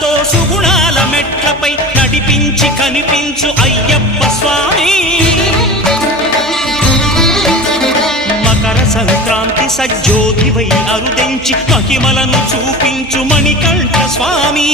మనతో సుగుణాల మెట్లపై నడిపించి కనిపించు అయ్యప్ప స్వామి. మకర సంక్రాంతి సజ్జోతివై అరుదెంచి మహిమలను చూపించు మణికంఠ స్వామి.